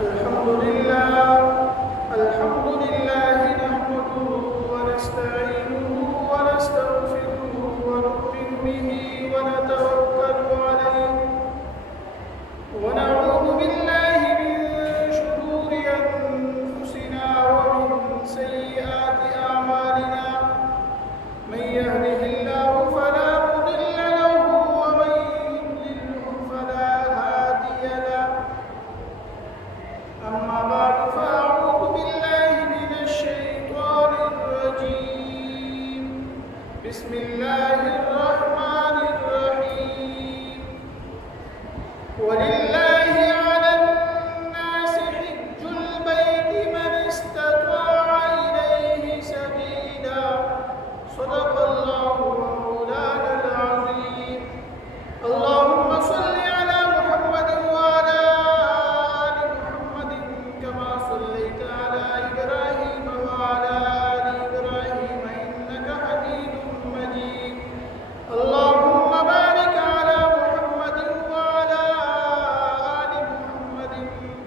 الحمد لله نحمده ونستعينه ونستغفره ونؤمن به ونتوكل عليه ونعوذ بالله من شرور أنفسنا ومن سيئات أعمالنا من يهده الله فلا مضل له ومن يضلله فلا هادي له أما بعد فأعوذ بالله من الشيطان الرجيم بسم الله الرحمن الرحيم ولله على الناس حج البيت من استطاع إليه سبيلا صدق الله مولانا العظيم اللهم صل على محمد وعلى آل محمد كما صليت على إبراهيم وعلى آل إبراهيم إنك حميد مجيد اللهم بارك على محمد وعلى آل محمد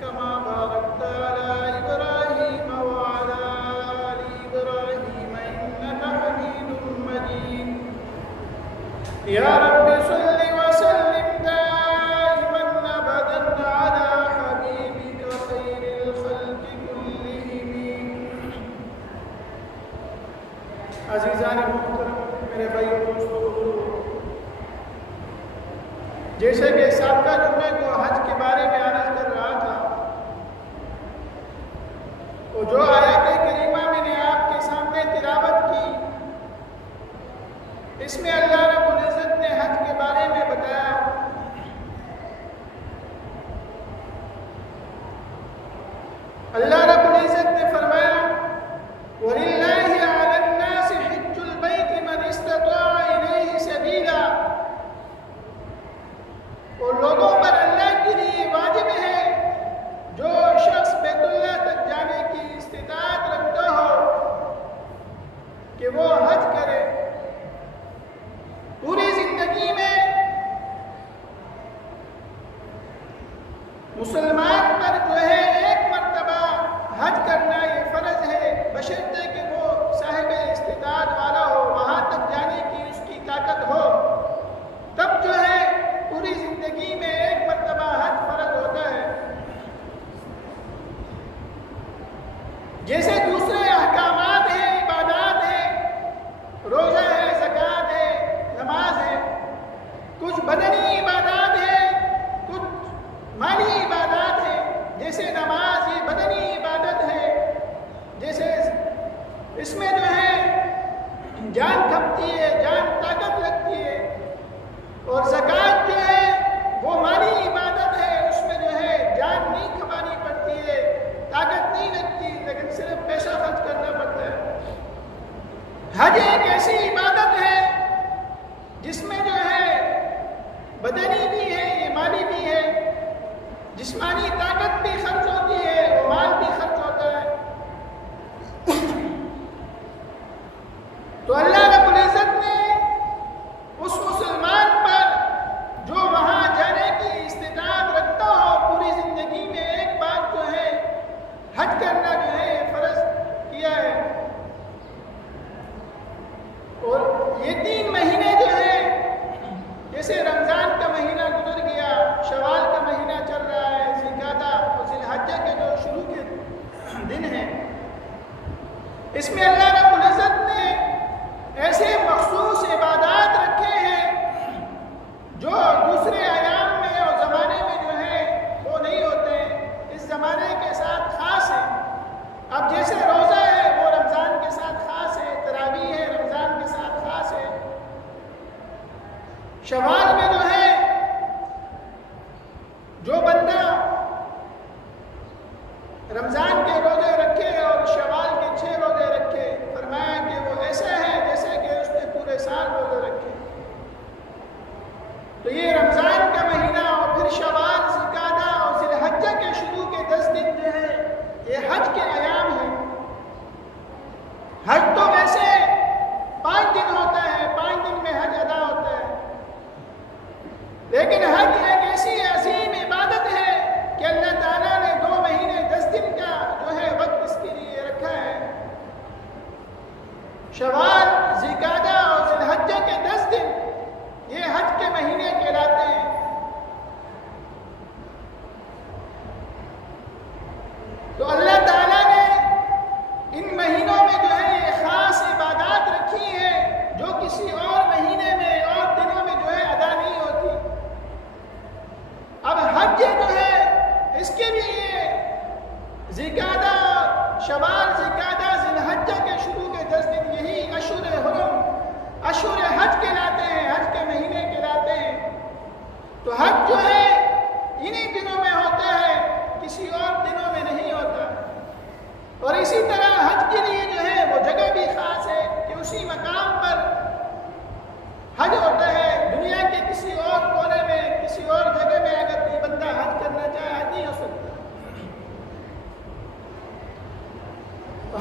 كما باركت على إبراهيم وعلى آل إبراهيم إنك حميد مجيد يا رب صل وسلم دائما أبدا على حبيبك خير الخلق كلهم عزیزان محترم میرے بھائیوں دوستوں بزرگوں، جیسے کہ سابقہ جمعے کو حج کے بارے میں عرض کر رہا تھا، وہ جو آیت کریمہ میں نے آپ کے سامنے تلاوت کی، اس میں اللہ رب العزت نے حج کے بارے میں بتایا۔ اللہ رب العزت نے فرمایا وَلِلَّهِ عَلَى النَّاسِ حِجُّ الْبَيْتِ مَنِ اسْتَطَاعَ إِلَيْهِ سَبِيلًا، اور لوگوں پر اللہ کے لیے واجب ہے جو شخص بیت اللہ تک جانے کی استطاعت رکھتا ہو کہ وہ حج کرے۔ پوری زندگی میں مسلمان پر جو ہے ایک مرتبہ حج کرنا یہ فرض ہے، بشرطے کہ وہ صاحب استطاعت والا ہو، وہاں تک جانے کی اس کی طاقت ہو، تب جو ہے پوری زندگی میں ایک مرتبہ حج فرض ہوتا ہے۔ جیسے دوسرے احکامات ہیں، عبادات ہیں، روزہ ہے، زکوٰۃ ہے، نماز ہے، کچھ بدنی عبادات ہیں، کچھ مالی عبادات ہیں۔ جیسے نماز یہ بدنی عبادت ہے، جیسے اس میں جو ہے جان کھپتی ہے، جان طاقت لگتی ہے، اور زکوٰۃ جو ہے وہ مالی عبادت ہے، اس میں جو ہے جان نہیں کھپانی پڑتی ہے، طاقت نہیں لگتی، لیکن صرف پیسہ خرچ کرنا پڑتا ہے۔ حج ایک ایسی عبادت ہے جس میں جو ہے بدنی بھی ہے، یہ مالی بھی ہے، جسمانی طاقت بھی خرچ ہوتی ہے اور مال بھی خرچ ہوتا ہے۔ تو اللہ رب العزت نے اس مسلمان پر جو وہاں جانے کی استطاعت رکھتا ہو، پوری زندگی میں ایک بار جو ہے حج کرنا جو ہے فرض کیا ہے۔ اور یہ 3 مہینے جو ہے، جیسے رمضان کا مہینہ گزر گیا، شوال کا مہینہ چل رہا ہے، ذوالقعدہ اور ذی الحجہ کے جو شروع کے دن ہیں، اس میں اللہ رب العزت نے ایسے مخصوص عبادات رکھے ہیں جو دوسرے ایام میں اور زمانے میں جو ہے وہ نہیں ہوتے ہیں، اس زمانے کے ساتھ خاص ہے۔ اب جیسے روزہ ہے وہ رمضان کے ساتھ خاص ہے، تراویح ہے رمضان کے ساتھ خاص ہے، شوال میں جو ہے جو بندہ رمضان کے روزے رکھے اور شوال کے 6 روزے رکھے، فرمایا کہ وہ ایسا ہے جیسے کہ اس نے پورے سال روزے رکھے۔ تو یہ رمضان کا مہینہ اور پھر شوال، ذوالقعدہ اور ذی الحجہ کے شروع کے 10 دن جو ہیں یہ حج کے ایام ہیں۔ حج تو ویسے 5 دن ہوتا ہے، 5 دن میں حج ادا ہوتا ہے، لیکن حج ایک ایسی عظیم عبادت ہے کہ اللہ تعالیٰ نے 2 مہینے تو اللہ تعالیٰ نے ان مہینوں میں جو ہے یہ خاص عبادات رکھی ہیں جو کسی اور مہینے میں اور دنوں میں جو ہے ادا نہیں ہوتی۔ اب حج جو ہے اس کے بھی یہ ذیقعدہ شوال ذیقعدہ ذوالحجہ کے شروع کے 10 دن یہی اشہر حرم اشہر حج کہلاتے ہیں، حج کے مہینے کہلاتے ہیں۔ تو حج جو ہے انہی دنوں میں ہوتا ہے، کسی اور دنوں میں نہیں ہوتا۔ اور اسی طرح حج کے لیے جو ہے وہ جگہ بھی خاص ہے کہ اسی مقام پر حج ہوتا ہے۔ دنیا کے کسی اور کونے میں کسی اور جگہ میں اگر کوئی بندہ حج کرنا چاہے حج نہیں ہو سکتا۔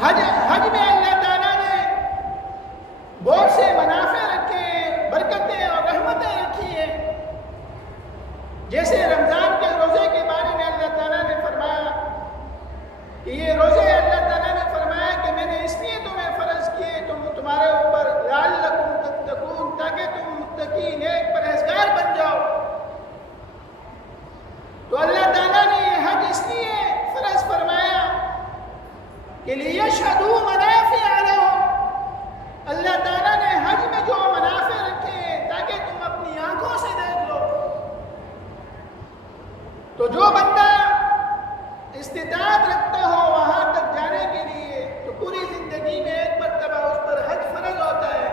حج میں اللہ تعالیٰ نے بہت سے منافع رکھے ہیں، برکتیں اور رحمتیں رکھی ہیں۔ جیسے رمضان کے روزے کے بارے میں اللہ تعالیٰ نے فرمایا کہ یہ روزے اللہ تعالیٰ نے فرمایا کہ میں نے اس لیے تمہیں فرض کیے تمہارے اوپر لعلکم تتقون، تاکہ تم متقی نیک پرہیزگار بن جاؤ۔ تو اللہ تعالیٰ نے یہ حج اس لیے فرض فرمایا کہ لیشہدوا منافع لہم، اللہ تعالیٰ نے حج میں جو منافع رکھے ہیں تاکہ تم اپنی آنکھوں سے دیکھ لو۔ تو جو بندہ استطاعت رکھتا ہو وہاں تک جانے کے لیے تو پوری زندگی میں ایک مرتبہ اس پر حج فرض ہوتا ہے۔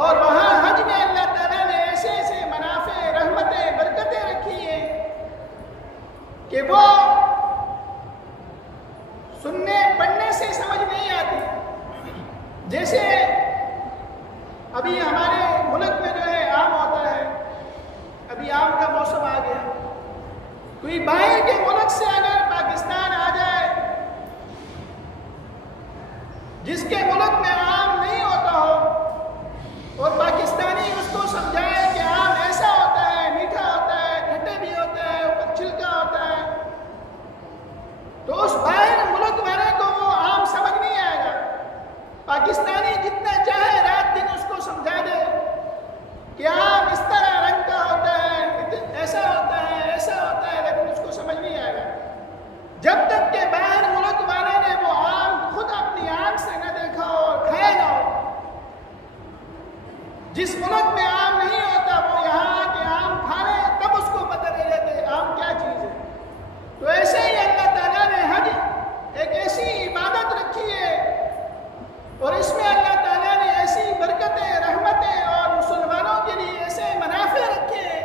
اور وہاں حج میں اللہ تعالیٰ نے ایسے ایسے منافع رحمتیں برکتیں رکھی ہیں کہ وہ سننے پڑھنے سے سمجھ نہیں آتی۔ جیسے ابھی ہمارے ملک میں جو ہے آم ہوتا ہے، ابھی آم کا موسم آ گیا، کوئی باہر کے ملک سے اگر پاکستان آ جائے جس کے ملک میں آم نہیں ہوتا ہو اور پاکستانی اس کو سمجھائے کہ آم ایسا ہوتا ہے، میٹھا ہوتا ہے، کھٹے بھی ہوتا ہے، اوپر چھلکا ہوتا ہے، تو اس باہر ملک والے کو وہ آم سمجھ نہیں آئے گا۔ پاکستانی جتنا چاہے رات دن اس کو سمجھا دے کہ آم اس طرح رنگ کا ہوتا ہے، ایسا ہوتا ہے، ایسا ہوتا ہے، لیکن اس کو سمجھ نہیں آئے گا جب تک کہ باہر ملک والے نے وہ آم خود اپنی آنکھ سے نہ دیکھا ہو اور کھایا نہ ہو۔ جس ملک میں آم نہیں ہوتا وہ یہاں آ کے آم کھا لے تب اس کو پتہ نہیں رہتا آم کیا چیز ہے۔ تو ایسے ہی اللہ تعالیٰ نے حج ایک ایسی عبادت رکھی ہے اور اس میں اللہ تعالیٰ نے ایسی برکتیں رحمتیں اور مسلمانوں کے لیے ایسے منافع رکھے ہیں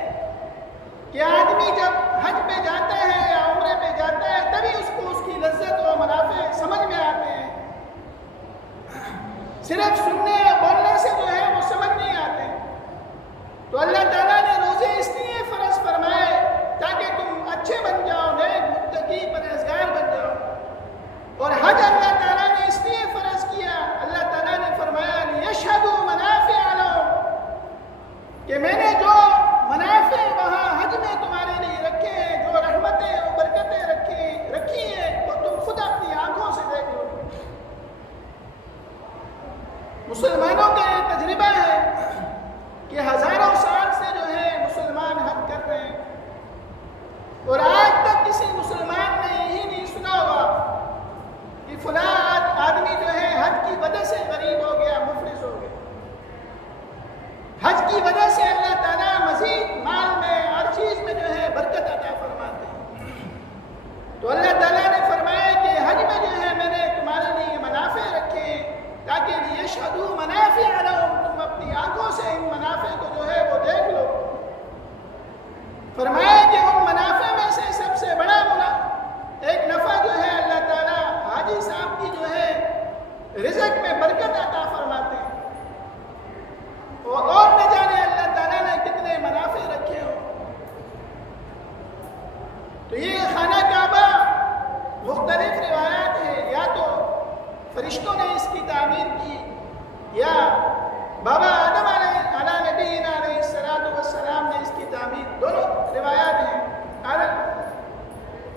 کہ آدمی جب حج پہ جاتا ہے یا عمرے پہ جاتا ہے تبھی اس کو اس کی لذت اور منافع سمجھ میں آتے ہیں۔ صرف سننے یا بولنے سے جو ہے وہ سمجھ نہیں آتے۔ تو اللہ تعالیٰ نے روزے اس لیے فرض فرمائے تاکہ تم اچھے بن جاؤ، نیک متقی پرہیزگار بن جاؤ۔ اور حج اللہ تعالیٰ نے اس لیے فرض کیا، اللہ تعالیٰ نے فرمایا لیشہدوا منافع لہم، کہ میں نے جو منافع وہاں حج میں تمہارے لیے رکھے ہیں، جو رحمتیں اور برکتیں رکھی ہیں وہ تم خود اپنی آنکھوں سے دیکھ لو۔ مسلمانوں کا یہ تجربہ ہے کہ ہزاروں سال سے جو ہے مسلمان حج کر رہے ہیں اور آج تک کسی مسلمان نے یہی نہیں سنا ہوگا کہ فلاں آدمی جو ہے حج کی وجہ سے غریب ہو گیا، مفلس ہو گیا۔ حج کی وجہ سے اللہ تعالیٰ مزید مال میں ہر چیز میں جو ہے برکت عطا فرماتے ہیں۔ تو اللہ تعالیٰ نے فرمایا کہ حج میں جو ہے میں نے تمہارے لیے منافع رکھے تاکہ لیشہدوا منافع لہم، تم اپنی آنکھوں سے ان منافع کو جو ہے وہ دیکھ لو۔ فرمایا کہ ان منافع میں سے سب سے بڑا ایک نفع جو ہے اللہ تعالیٰ حاجی صاحب کی جو ہے رزق میں برکت عطا فرماتے ہیں۔ اور نہ جانے اللہ تعالیٰ نے کتنے منافع رکھے ہو۔ تو یہ خانہ کعبہ مختلف روایات ہیں، یا تو فرشتوں نے اس کی تعمیر کی یا بابا آدم علیہ نبینا علیہ السلام نے اس کی تعمیر، دونوں روایات ہیں۔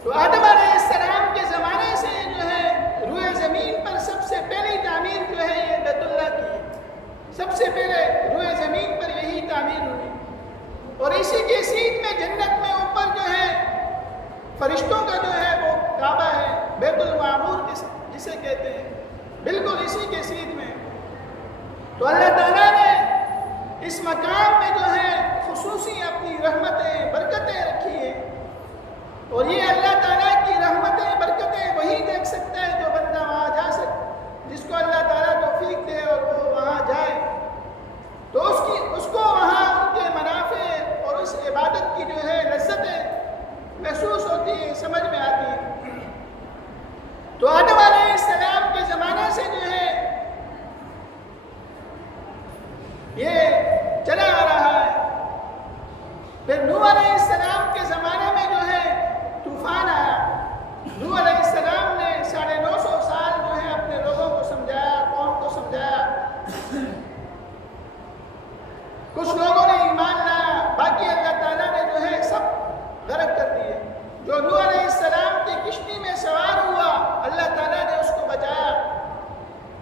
تو آدم علیہ السلام کے زمانے سے جو ہے روئے زمین پر سب سے پہلی تعمیر جو ہے یہ بیت اللہ کی ہے۔ سب سے پہلے روئے زمین پر یہی تعمیر ہوئی اور اسی کے سیدھ میں جنت میں اوپر جو ہے فرشتوں کا جو ہے تو اللہ تعالیٰ نے اس مقام میں جو ہے خصوصی اپنی رحمتیں برکتیں رکھی ہیں، اور یہ اللہ تعالیٰ کی رحمتیں برکتیں وہی دیکھ سکتا ہے جو بندہ وہاں جا سکتا، جس کو اللہ تعالیٰ توفیق دے اور وہ وہاں جائے تو اس کو وہاں ان کے منافع اور اس عبادت کی جو ہے لذتیں محسوس ہوتی ہیں، سمجھ میں آتی ہیں۔ تو آدم علیہ السلام کے زمانے سے جو ہے یہ چلا آ رہا ہے۔ پھر نوح علیہ السلام کے زمانے میں جو ہے طوفان آیا۔ نوح علیہ السلام نے 950 سال جو ہے اپنے لوگوں کو سمجھایا، قوم کو سمجھایا۔ کچھ لوگوں نے ایمان لایا، باقی اللہ تعالیٰ نے جو ہے سب غرق کر دیے۔ جو نوح علیہ السلام کی کشتی میں سوار ہوا اللہ تعالیٰ نے اس کو بچایا،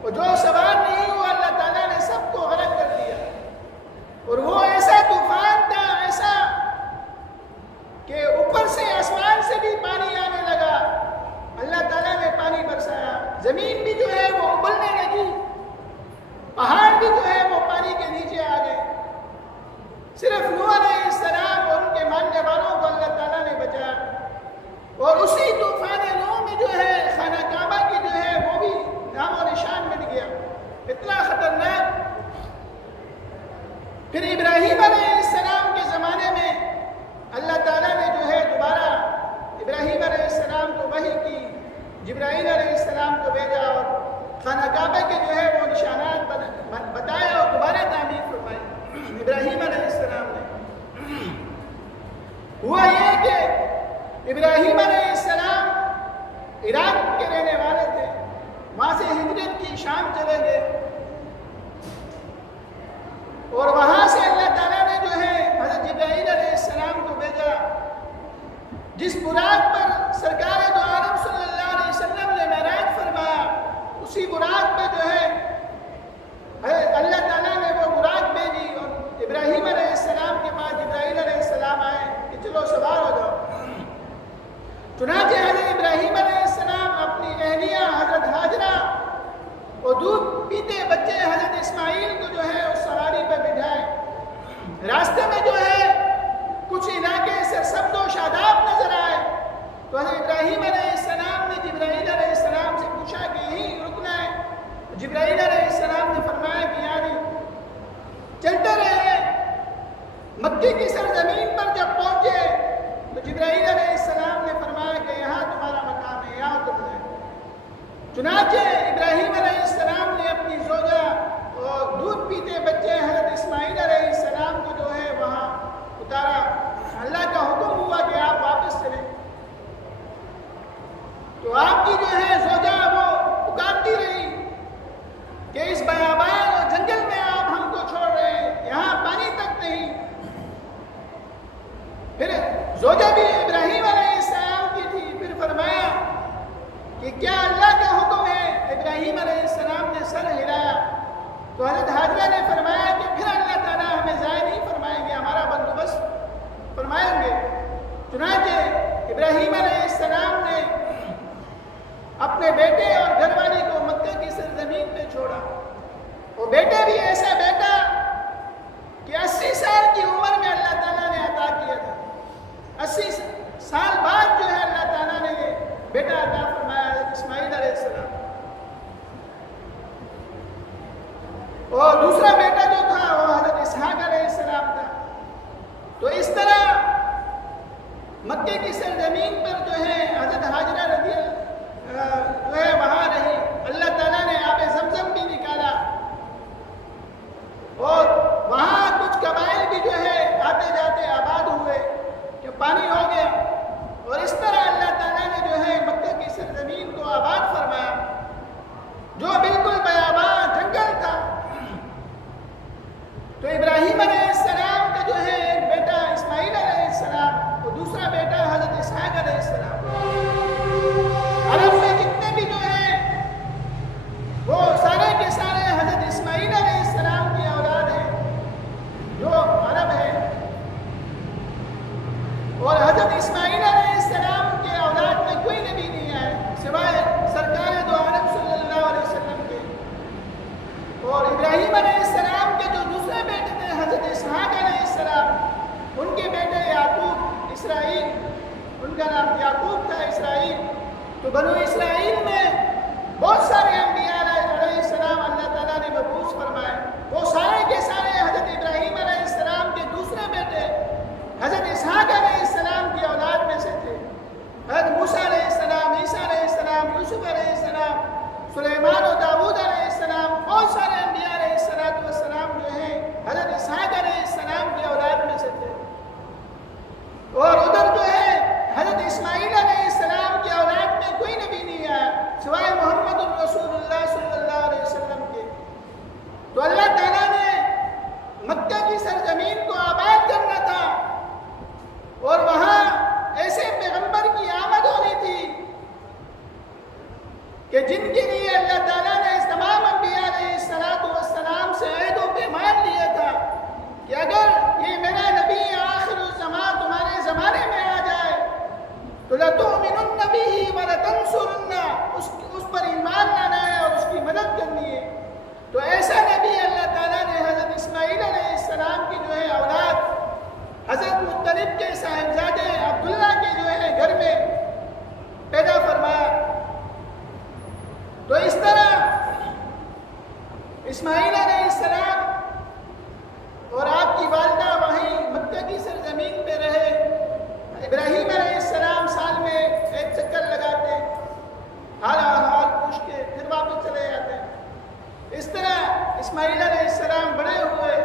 اور جو سوار نہیں ہوا اللہ تعالیٰ نے سب کو غرق کر دیا۔ اور وہ ایسا طوفان تھا، ایسا کہ اوپر سے آسمان سے بھی پانی آنے لگا، اللہ تعالیٰ نے پانی برسایا، زمین بھی جو ہے وہ ابلنے لگی، پہاڑ بھی جو ہے وہ پانی کے نیچے آ گئے۔ صرف نوح علیہ السلام اور ان کے ماننے والوں کو اللہ تعالیٰ نے بچایا۔ اور اسی طوفان نوح میں جو ہے خانہ کعبہ کی جو ہے وہ بھی نام و نشان مٹ گیا، اتنا خطرناک۔ پھر ابراہیم علیہ السلام کے زمانے میں اللہ تعالیٰ نے جو ہے دوبارہ ابراہیم علیہ السلام کو وحی کی، جبرائیل علیہ السلام کو بھیجا اور خانہ کعبہ کے جو ہے وہ نشانات بتایا اور دوبارہ تعمیر فرمائی ابراہیم علیہ السلام نے۔ ہوا یہ کہ ابراہیم علیہ السلام عراق کے رہنے والے تھے، وہاں سے ہجرت کی، شام چلے گئے، اور وہاں سے اللہ تعالیٰ نے جو ہے حضرت جبرائیل علیہ السلام کو بھیجا، جس براق پر سرکار دو عالم صلی اللہ علیہ وسلم نے معراج فرمایا، اسی براق پہ جو ہے اللہ تعالیٰ نے وہ براق بھیجی، اور ابراہیم علیہ السلام کے پاس جبرائیل علیہ السلام آئے کہ چلو سوار ہو جاؤ۔ چنانچہ حضرت ابراہیم علیہ السلام اپنی اہلیہ حضرت ہاجرہ اور دودھ پیتے بچے حضرت اسماعیل کو جو ہے اس سواری پہ بٹھائے۔ راستے میں جو ہے کچھ علاقے سرسبز و شاداب نظر آئے تو حضرت ابراہیم علیہ السلام نے جبرائیل علیہ السلام سے پوچھا کہ یہیں رکنا ہے؟ جبرائیل علیہ السلام نے فرمایا کہ یعنی چلتے رہے۔ مکے کی سرزمین پر جب پہنچے تو جبرائیل علیہ السلام نے فرمایا کہ یہاں تمہارا مقام ہے، یہاں تم ہے۔ چنانچہ ابراہیم علیہ السلام نے اپنی زوجہ اور دودھ پیتے بچے حضرت اسماعیل علیہ السلام کو جو ہے وہاں اتارا۔ اللہ کا حکم ہوا کہ آپ واپس چلیں، تو آپ کی جو ہے زوجہ وہ پکارتی رہی کہ اس بیابان اور جنگل میں آپ ہم کو چھوڑ رہے ہیں، یہاں پانی تک نہیں۔ پھر زوجہ بھی ابراہیم علیہ السلام کی تھی، پھر فرمایا کہ کیا اللہ کا حکم ہے؟ ابراہیم علیہ السلام نے سر ہلایا تو حضرت حاجرہ نے فرمایا کہ پھر اللہ تعالیٰ ہمیں ضائع نہیں فرمائیں گے، ہمارا بندوبست فرمائیں گے۔ چنانچہ ابراہیم علیہ السلام نے اپنے بیٹے اور گھر والی کو مکہ کی سرزمین پہ چھوڑا۔ وہ بیٹے بھی ایسا بیٹا کہ 80 سال کی عمر میں اللہ تعالیٰ نے عطا کیا تھا، 80 سال بعد جو ہے اللہ تعالیٰ نے یہ بیٹا عطا فرمایا حضرت اسماعیل علیہ السلام۔ اور دوسرا بیٹا جو تھا وہ حضرت اسحاق علیہ السلام تھا۔ تو اس طرح مکے کی سرزمین پر جو ہے حضرت ہاجرہ رضی جو ہے وہاں رہی۔ اللہ تعالیٰ نے آب زمزم بھی نکالا، اور وہاں کچھ قبائل بھی جو ہے آتے جاتے آباد ہوئے کہ پانی ہو گیا، اور اس طرح اللہ تعالیٰ نے جو ہے مکہ کی سرزمین کو آباد فرمایا، جو بالکل بیابان جنگل تھا۔ تو ابراہیم علیہ السلام کا جو ہے ایک بیٹا اسماعیل علیہ السلام اور دوسرا بیٹا حضرت اسحاق علیہ السلام۔ عرب میں جتنے بھی جو ہے جن کا نام یعقوب تھا، اسرائیل. تو بنو اسرائیل میں بہت سارے انبیاء علیہ السلام اللہ تعالیٰ نے مبعوث فرمائے. وہ سارے کے سارے حضرت ابراہیم علیہ السلام کے دوسرے بیٹے حضرت اسحاق علیہ السلام کی اولاد میں سے تھے. حضرت موسیٰ علیہ السلام، عیسیٰ علیہ السلام، یوسف علیہ السلام، سلیمان و داؤد علیہ السلام، بہت سارے انبیاء علیہ السلام جو ہیں حضرت اسحاق علیہ السلام کی اولاد میں سے تھے. اور ادھر جو ہے حضرت اسماعیل علیہ السلام کی اولاد میں کوئی نبی نہیں آیا سوائے محمد الرسول اللہ صلی اللہ علیہ وسلم کے. تو اللہ تعالیٰ نے مکہ کی سرزمین کو آباد کرنا تھا اور وہاں ایسے پیغمبر کی آمد ہونی تھی کہ جن کے لیے اللہ تعالیٰ نے اس تمام انبیاء علیہ السلام سے عہد و پیمان لیا تھا کہ اگر یہ میرا نبی آخر الزمان تمہارے زمانے میں آ جائے تو لَتُؤْمِنُنَّ بِهِ وَلَتَنْصُرُنَّ، اس پر ایمان لانا ہے اور اس کی مدد کرنی ہے. تو ایسا نبی اللہ تعالیٰ نے حضرت اسماعیل علیہ السلام کی جو ہے اولاد حضرت مطلب کے صاحبزادے عبداللہ کے جو ہے گھر میں پیدا فرمایا. تو اس طرح اسماعیل علیہ السلام اور آپ کی والدہ وہیں مکہ کی سرزمین پہ رہے. ابراہیم علیہ السلام سال میں ایک چکر لگاتے، حال پوچھ کے پھر واپس چلے جاتے. اس طرح اسماعیل علیہ السلام بڑے ہوئے.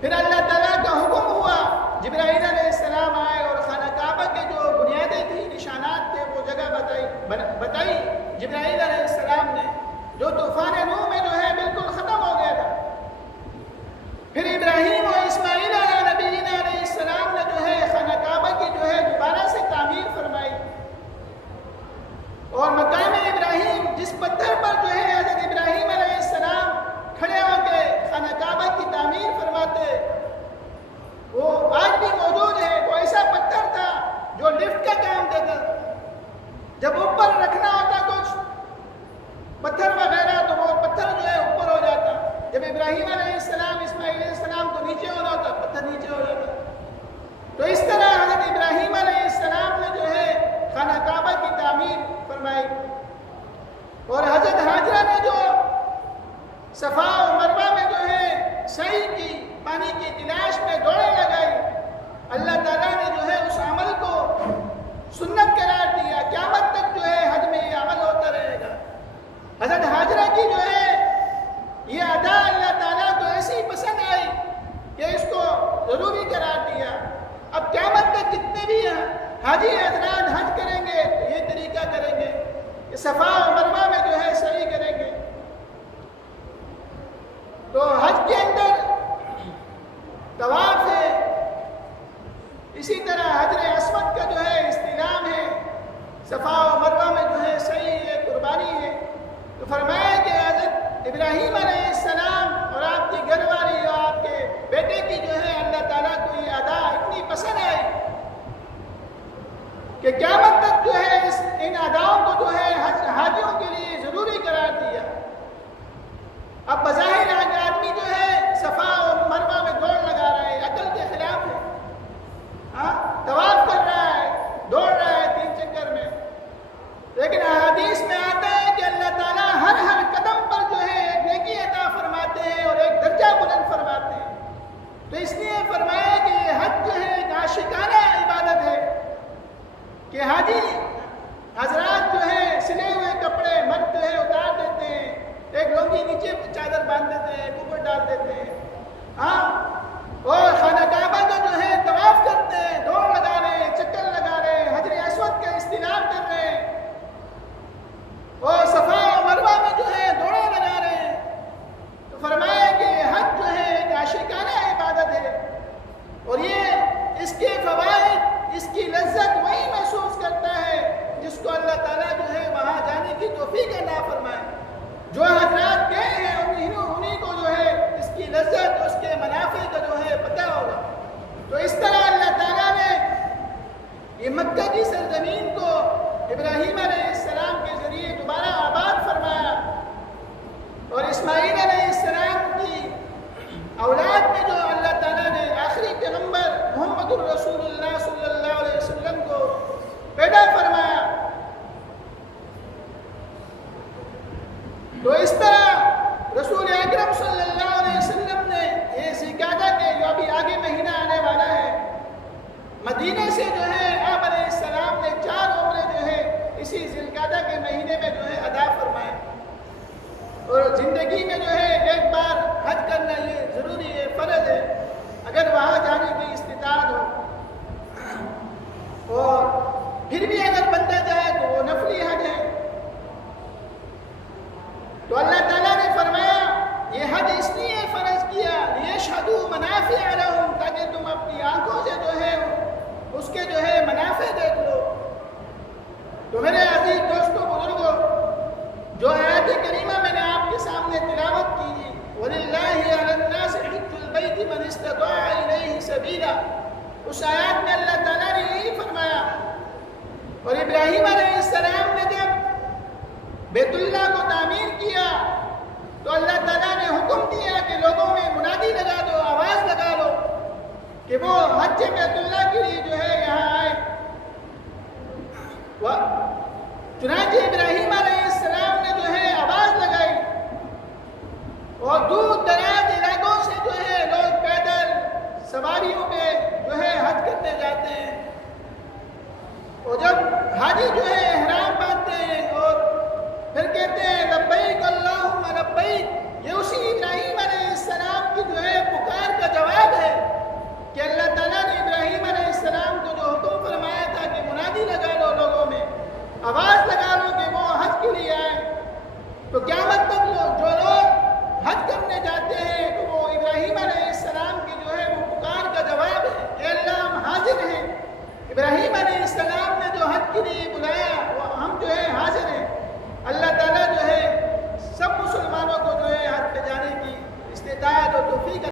پھر اللہ تعالیٰ کا حکم ہوا، جبرائیل علیہ السلام آئے اور خانہ کعبہ کے جو بنیادیں تھیں، نشانات تھے، وہ جگہ بتائی جبرائیل علیہ السلام نے، جو طوفان نوح میں جو ہے بالکل ختم ہو گیا تھا. پھر ابراہیم اور اسماعیل علیہ السلام نے جو ہے خانہ کعبہ کی جو ہے دوبارہ سے تعمیر فرمائی. اور مقام ابراہیم جس پتھر پر جو ہے حضرت ابراہیم علیہ السلام کھڑے ہو کے خانہ کعبہ کی تعمیر فرماتے، وہ آج بھی موجود ہے. وہ ایسا پتھر تھا جو لفٹ کا کام دیتا. جب اوپر رکھنا ہوتا کچھ پتھر وغیرہ تو وہ پتھر جو ہے اوپر ہو جاتا. جب ابراہیم علیہ السلام اسماعیل علیہ السلام کو نیچے ہونا ہوتا پتھر نیچے ہو جاتا. تو اس طرح حضرت ابراہیم علیہ السلام نے جو ہے خانہ کعبہ کی تعمیر فرمائی. اور حضرت حاجرہ نے جو صفا و مروہ میں جو ہے سعی کی، پانی کی تلاش میں دوڑیں لگائی، اللہ تعالیٰ نے جو ہے اس عمل کو سنت قرار دیا. قیامت تک جو ہے حج میں یہ عمل ہوتا رہے گا. حضرت حاجرہ کی جو ہے یہ ادا اللہ تعالیٰ کو ایسی پسند آئی کہ اس کو ضروری قرار دیا. اب قیامت تک جتنے بھی حاجی حضرات حج کریں گے تو یہ طریقہ کریں گے کہ صفا و مروہ میں جو ہے سعی کریں گے. تو حج کے اندر طواف ہے، اسی طرح حجر اسود کا جو ہے استلام ہے، صفا و مروہ میں جو ہے سعی ہے، قربانی ہے. تو فرمایا کہ حضرت ابراہیم علیہ السلام اور آپ کی گھر والی اور آپ کے بیٹے کی جو ہے اللہ تعالیٰ کو یہ ادا اتنی پسند آئی کہ قیامت تک جو ہے ان اداؤں کو جو ہے حاجیوں کے لیے ضروری قرار دیا. اب بظاہر آدمی جو ہے صفا اور مروہ میں دوڑ لگا رہا ہے، عقل کے خلاف ہے. طواف کر رہا ہے، دوڑ رہا ہے 3 چکر میں. لیکن احادیث میں آتا ہے کہ اللہ تعالیٰ ہر قدم پر جو ہے ایک نیکی عطا فرماتے ہیں اور ایک درجہ بلند فرماتے ہیں. تو اس لیے فرمایا کہ یہ حج جو ہے ایک عاشقانہ عبادت ہے کہ حاجی حضرات جو ہے سلے ہوئے کپڑے مرد جو ہے اتار دیتے ہیں، ایک لونگی نیچے چادر باندھ دیتے ہیں، اوپر ڈال دیتے ہیں، اور خانہ کعبہ کا جو ہے طواف کرتے ہیں، دوڑ لگا رہے ہیں، چکر لگا رہے ہیں، حجر اسود کا استلام کر رہے ہیں اور صفا و مروہ میں جو ہے دوڑیں لگا رہے ہیں. تو فرمایا کہ حج جو ہے ایک عاشقانہ عبادت ہے اور یہ اس کے فوائد، اس کی لذت وہی محسوس کرتا ہے مدینے سے جو ہے آپ علیہ السلام نے 4 عمریں جو ہے اسی ذی القعدہ کے مہینے میں جو ہے ادا فرمائے. اور زندگی میں جو ہے ایک بار حج کرنا یہ ضروری ہے، فرض ہے، اگر وہاں جانے کی استطاعت ہو. اور پھر بھی اگر بندہ جائے تو وہ نفلی حج ہے. تو اللہ تعالیٰ نے فرمایا یہ حج اس لیے فرض کیا لیشہدوا منافع لہم، تاکہ تم اپنی آنکھوں سے جو ہے اس کے جو ہے منافع دیکھ لو. تو میرے عزیز دوستوں بزرگوں، جو آیت کریمہ میں نے آپ کے سامنے تلاوت کی تھی، وَلِلَّهِ عَلَى النَّاسِ حِجُّ الْبَيْتِ مَنِ اسْتَطَاعَ إِلَيْهِ سَبِيلًا، اس آیات میں اللہ تعالیٰ نے یہی فرمایا. اور ابراہیم علیہ السلام نے جب بیت اللہ کو تعمیر کیا تو اللہ تعالیٰ نے حکم دیا کہ لوگوں میں منادی لگا دو، آواز لگا دو کہ وہ حج بیت اللہ کے لیے جو ہے یہاں آئے. چنانچہ ابراہیم علیہ السلام نے جو ہے آواز لگائی اور دور دراز علاقوں سے جو ہے لوگ پیدل سواریوں پہ جو ہے حج کرنے جاتے ہیں. اور جب حاجی جو ہے احرام باندھتے ہیں اور پھر کہتے ہیں لبیک اللہم لبیک، یہ اسی ابراہیم علیہ السلام کی جو ہے پکار کا جواب ہے کہ اللہ تعالیٰ نے ابراہیم علیہ السلام کو جو حکم فرمایا تھا کہ منادی لگا لو، لوگوں میں آواز لگا لو کہ وہ حج کے لیے آئے. تو کیا مطلب جو لوگ حج کرنے جاتے ہیں تو وہ ابراہیم علیہ السلام کی جو ہے وہ پکار کا جواب ہے کہ اللہ ہم حاضر ہیں. ابراہیم علیہ السلام نے جو حج کے لیے بلایا وہ ہم جو ہے حاضر ہیں. اللہ تعالیٰ جو ہے سب مسلمانوں کو جو ہے حج پہ جانے کی استطاعت اور توفیق